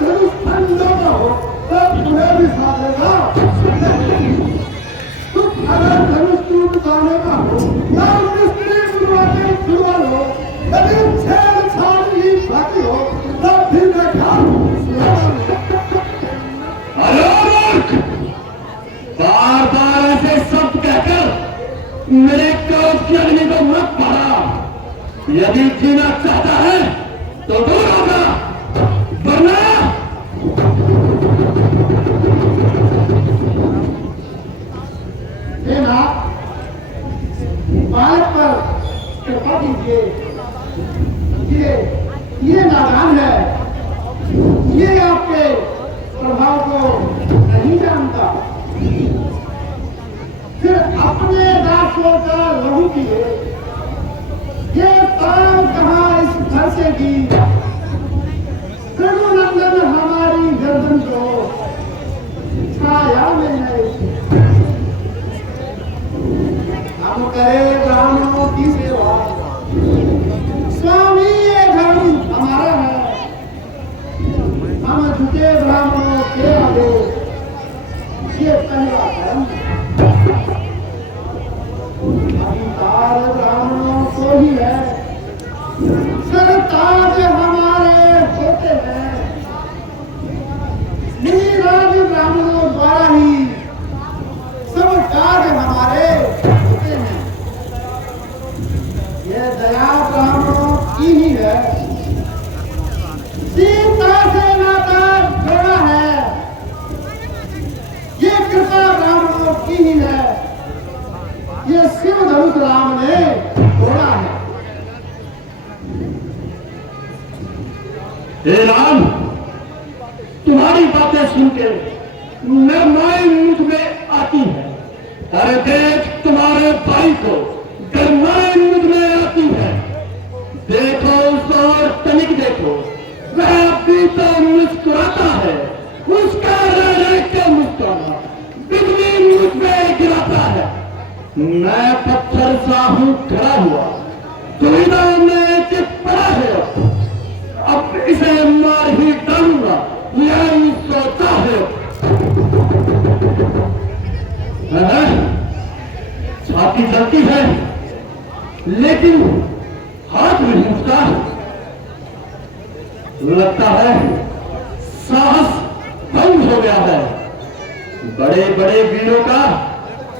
मेरे क्रोध की अग्नि को मत बढ़ा। यदि जीना चाहता है तो दूर होगा, वरना सेना बालक पर कृपा कीजिए। ये नादान है, ये आपके प्रभाव को नहीं जानता, फिर अपने दासों का लहू पिए। ये काम कहाँ इस घर से की, कृष्णनंदन हमारी गर्दन को छाया में है। हम करे ब्राह्मणों की सेवा, स्वामी ये धर्म हमारा है। हम झुके ब्राह्मणों के आगे, ये पहला धर्म। अधिकार ब्राह्मणों को ही है, सरताज हमारे होते हैं। नीराज ब्राह्मणों द्वारा ही सब कार्य हमारे होते हैं। ये दया ब्राह्मणों की ही है, सीता से नाता जोड़ा है। ये कृपा ब्राह्मणों की ही है, ये शिव धनुष राम ने जोड़ा है। हे राम, तुम्हारी बातें सुन के निर्माई मुझ में आती है। अरे देख तुम्हारे भाई को गरमाई मुझ में आती है। देखो उस और तनिक देखो, वह अभी तो मुस्कुराता है। उसका रह रह के मुस्कुराना बिजली मुझ में गिराता है। मैं पत्थर सा हूं खड़ा हुआ, दुविधा में चित पड़ा है। अब इसे मार ही डालूंगा, यही सोचा है। छाती जलती है, लेकिन हाथ नहीं उठता। लगता है साहस भंग हो गया है। बड़े बड़े वीरों का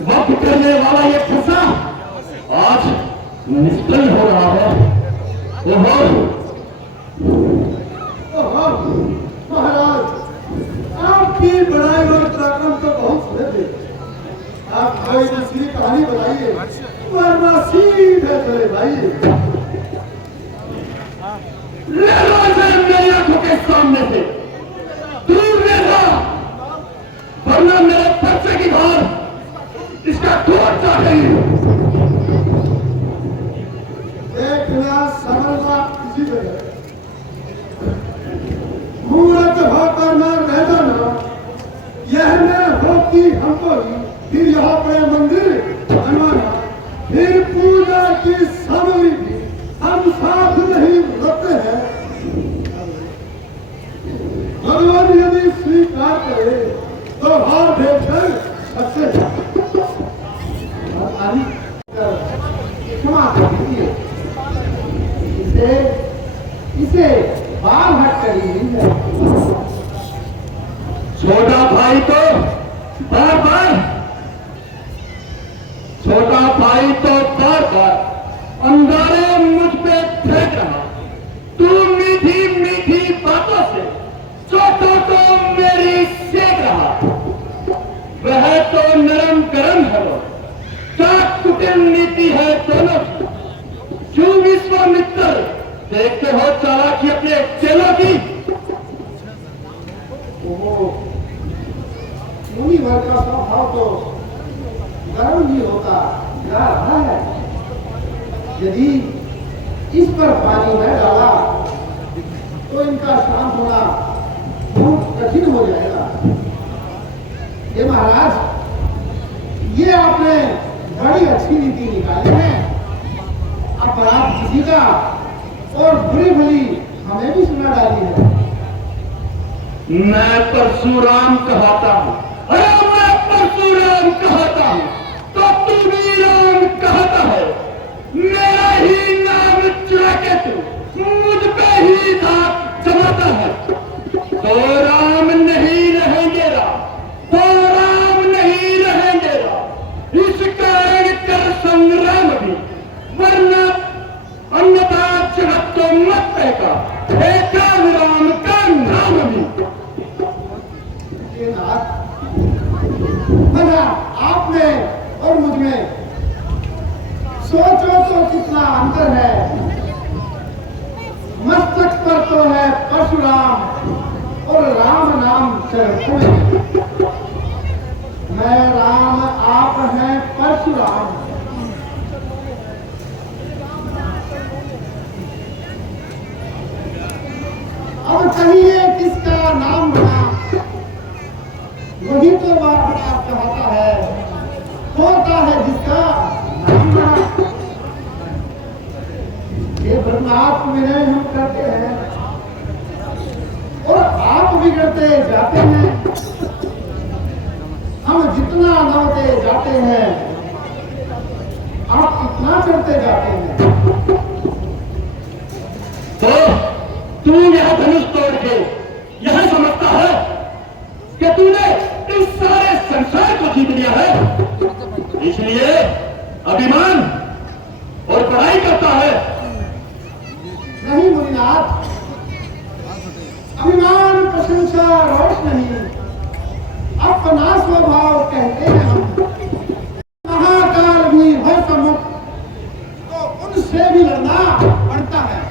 वध करने वाला ये फंसा आज निष्फल हो रहा है। महाराज, आपकी बड़ाई और पराक्रम तो बहुत सुने थे। आप भाई दूसरी कहानी बताइए, वरना सीधे चले भाई। ले लो इसे मेरी आंखों के सामने से, दूर ले लो, वरना मेरे पर्चे की बाहर इसका ठोर चाहेगी। देखना समझना किसी जगह मूर्त होकर न रह जाना। यह न हो कि हमको ही फिर यहाँ पे मंदिर बनवाना, फिर पूजा की सामग्री भी हम साथ नहीं रखते हैं। भगवान यदि स्वीकार करे तो हाथ देखकर सकते हैं। क्षमा कर दीजिए, इसे बाल हट करी नहीं है। छोटा भाई तो बार बार अंगारे मुझ पे फेंक रहा। तू मीठी मीठी बातों से चोटों को मेरी सेक रहा। वह तो नरम गरम है, वो क्या कुटिल नीति है दोनों की। क्यों विश्वामित्र देखते हो चालाकी अपने चेलों की। मुनि वर्ग का स्वभाव तो गर्म ही होता जा रहा है। यदि इस पर पानी न डाला तो इनका शांत होना बहुत कठिन हो जाएगा। ये महाराज, ये आपने बड़ी अच्छी नीति निकाली है। अब आप किसी का और बुरी भली हमें भी सुना डाली है। मैं परशुराम कहता हूँ, अरे मैं परशुराम कहता हूँ तो तू भी राम कहता है। मेरा ही नाम चुरा के तू मुझ पे ही दांत जमाता है। तो राम नहीं रहेंगे राम, तो राम नहीं रहेंगे राम। इस कारण कर संग अंतर है। मस्तक पर तो है परशुराम और राम नाम चढ़ते में। मैं राम, आप हैं परशुराम। अब कहिए किसका नाम बना, वही तो बार बड़ा कहता है, होता है जिसका नाम बना। ये ब्रह्मात्म विनय हम करते हैं और आप बिगड़ते जाते हैं। हम जितना नवते जाते हैं, आप इतना चढ़ते जाते हैं। तो तू यह धनुष तोड़ के यह समझता है कि तूने इस सारे संसार को जीत लिया है, इसलिए अभिमान और पढ़ाई करता है। नहीं मुनिनाथ, अभिमान प्रशंसा रोष नहीं, अपना स्वभाव कहते हैं हम। महाकाल भी हो सम्मुख तो उनसे भी लड़ना पड़ता है,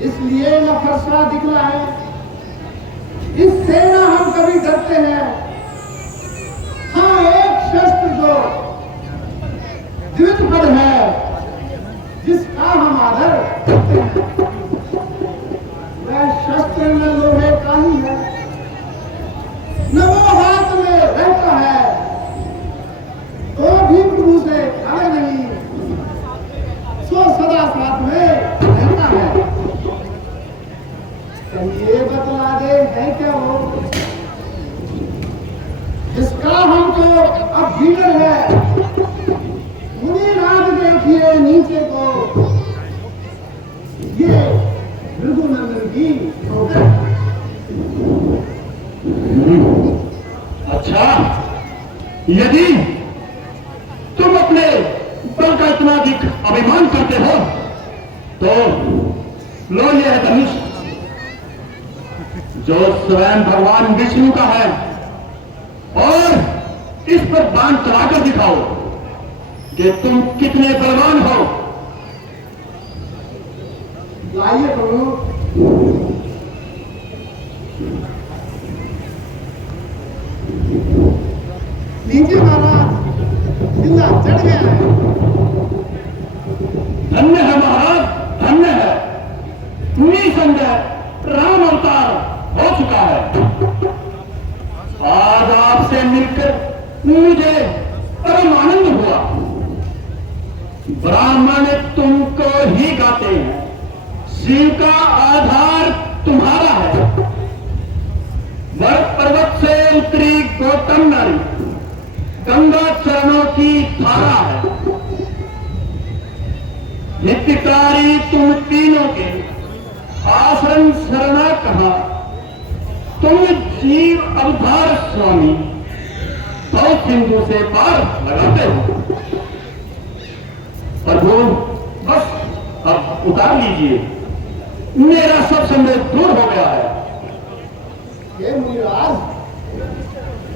इसलिए न फरसा दिखला है। इससे न हम कभी डरते हैं। हाँ, एक शस्त्र जो द्वितपद है, जिसका हम आदर करते हैं, वह शस्त्र न लोहे का ही है, न वो हाथ में रहता है, तो भी प्रभु से अलग नहीं, सो सदा साथ में रहता है। ये बतला दे है क्या वो, जिसका हमको अब भीतर है। मुनि राज देखिए नीचे को, ये भृगुनंदन की ठोकर। अच्छा, यदि तुम अपने बल का इतना अधिक अभिमान करते हो तो लो यह धनुष, जो स्वयं भगवान विष्णु का है, और इस पर बाण चलाकर दिखाओ कि तुम कितने बलवान हो। लाइए प्रभु। लीजिए महाराज, किला चढ़ गया है। धन्य है महाराज, धन्य है। निसंदेह राम अवतार हो चुका है। आज आपसे मिलकर मुझे परम आनंद हुआ। ब्राह्मण तुमको ही गाते हैं, शिव का आधार तुम्हारा है। वर पर्वत से उतरी गौतम नारी, गंगा चरणों की धारा है। हितकारी तुम तीनों के, आश्रम शरणा कहा, तुम जीव अवतार स्वामी, तो सिंधु से पार लगाते हो। प्रभु बस अब उतार लीजिए, मेरा सब संदेह दूर हो गया है। ये मुनिराज,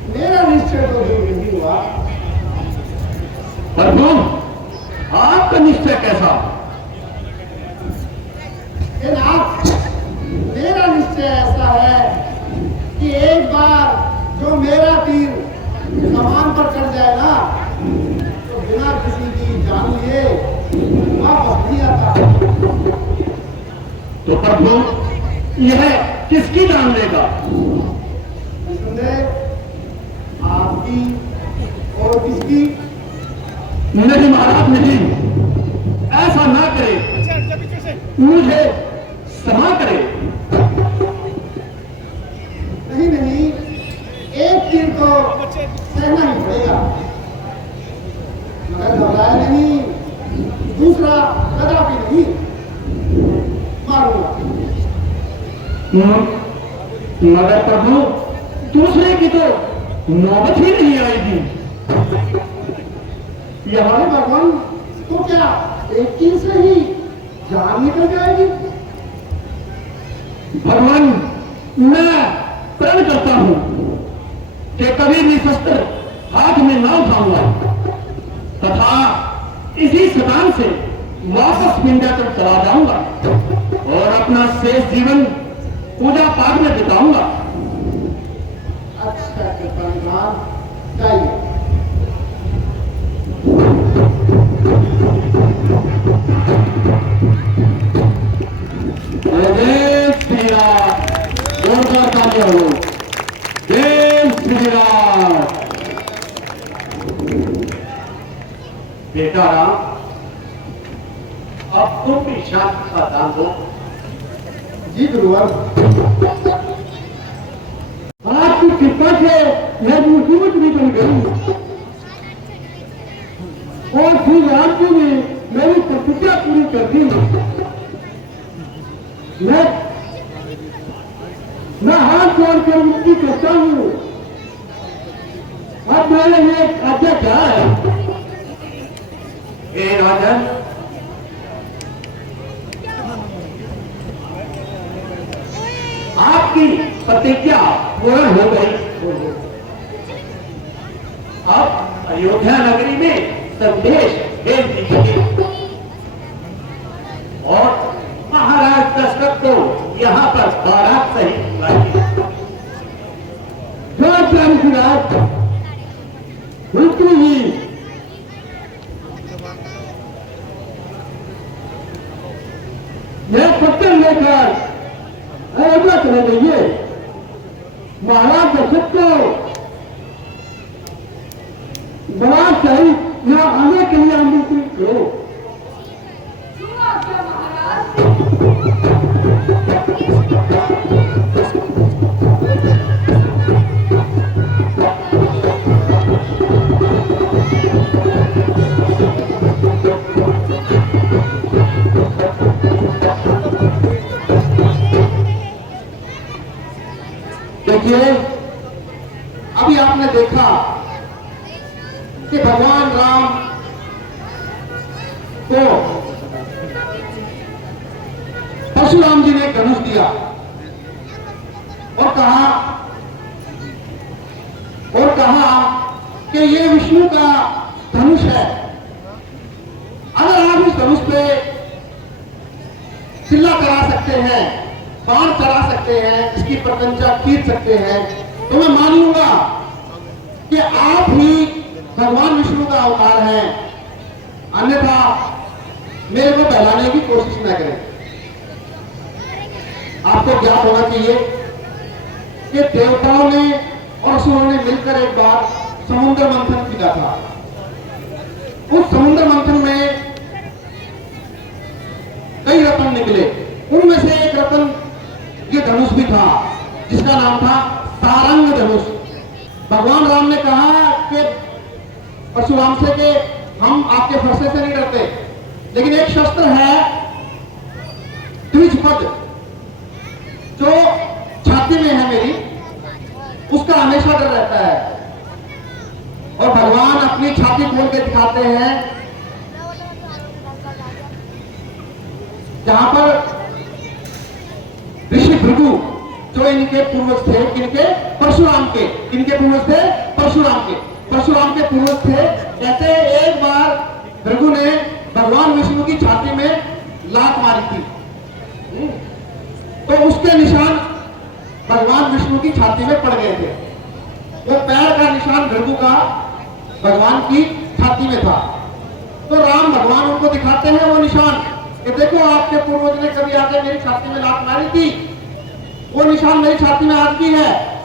मेरा निश्चय तो दूर नहीं हुआ। प्रभु आपका निश्चय कैसा? नाथ, मेरा निश्चय ऐसा है कि एक बार जो मेरा तीर कमान पर चढ़ जाए ना, तो बिना किसी की जान लिए वापस नहीं आता। तो प्रभु यह किसकी जान लेगा? आपकी और किसकी? नहीं महाराज नहीं, ऐसा ना करे, मुझे क्षमा करे। नहीं नहीं, एक तीर को सहना ही पड़ेगा, मगर घबराए नहीं, दूसरा कदापि नहीं मारूंगा। मगर प्रभु दूसरे की तो नौबत ही नहीं आएगी। ये हमारे भगवान तो क्या एक तीर से ही जान निकल जाएगी? भगवान मैं प्रण करता हूं कि कभी भी शस्त्र हाथ में ना उठाऊंगा तथा इसी शतान से वापस विंध्याचल चला जाऊंगा और अपना शेष जीवन पूजा पाठ में बिताऊंगा। अच्छा कृपानिधान, जाइए। जय श्री राम, जोरदार तालियां हो। जय श्री राम। बेटा राम, अब तुम भी शांति का दान दो। जी गुरुवर। आपकी कृपा से यह मुसीबत भी बन गई और श्री राम जी ने मेरी प्रतिज्ञा पूरी कर दी। मैं हाथ जोड़कर मुक्ति करता हूँ। अब मेरे लिए आज्ञा क्या है? हे राजन, आपकी प्रतिज्ञा पूर्ण हो गई। अब अयोध्या नगरी में संदेश भेज दीजिए और महाराज दशरथ को यहाँ पर बारात सहित बुलाइए। राज बिल्कुल ही यह पत्थर लेकर अयोध्या चले जाइए। महाराज दशरथ को बारात सहित यहाँ आने के लिए आमंत्रित करो। देखिए, अभी आपने देखा कि भगवान राम को परशुराम जी ने धनुष दिया और कहा कि ये विष्णु का धनुष है। अगर आप इस धनुष पे सिल्ला करा सकते हैं, बाण चला सकते हैं, इसकी प्रपंचा खींच सकते हैं, तो मैं मानूंगा कि आप ही भगवान विष्णु का अवतार हैं। अन्यथा मेरे को बहलाने की कोशिश न करें। आपको ज्ञात होना चाहिए कि देवताओं ने और असुरों ने मिलकर एक बार समुद्र मंथन किया था। उस समुद्र मंथन में कई रत्न निकले, उनमें से एक रत्न ये धनुष भी था, जिसका नाम था सारंग धनुष। भगवान राम ने कहा कि परशुराम से कि हम आपके फरसे से नहीं डरते, लेकिन एक शस्त्र है द्विजपद जो छाती में है मेरी, उसका हमेशा डर रहता है। और भगवान अपनी छाती खोल के दिखाते हैं, जहां पर ऋषि भृगु जो इनके पूर्वज थे, किनके? परशुराम के। किनके पूर्वज थे? परशुराम के। परशुराम के पूर्वज थे। जैसे एक बार भृगु ने भगवान विष्णु की छाती में लात मारी थी, तो उसके निशान भगवान विष्णु की छाती में पड़ गए थे। वो पैर का निशान भृगु का भगवान की छाती में था। तो राम भगवान उनको दिखाते हैं वो निशान कि देखो, आपके पूर्वज ने कभी आके मेरी छाती में लात मारी थी, वो निशान मेरी छाती में आज भी है।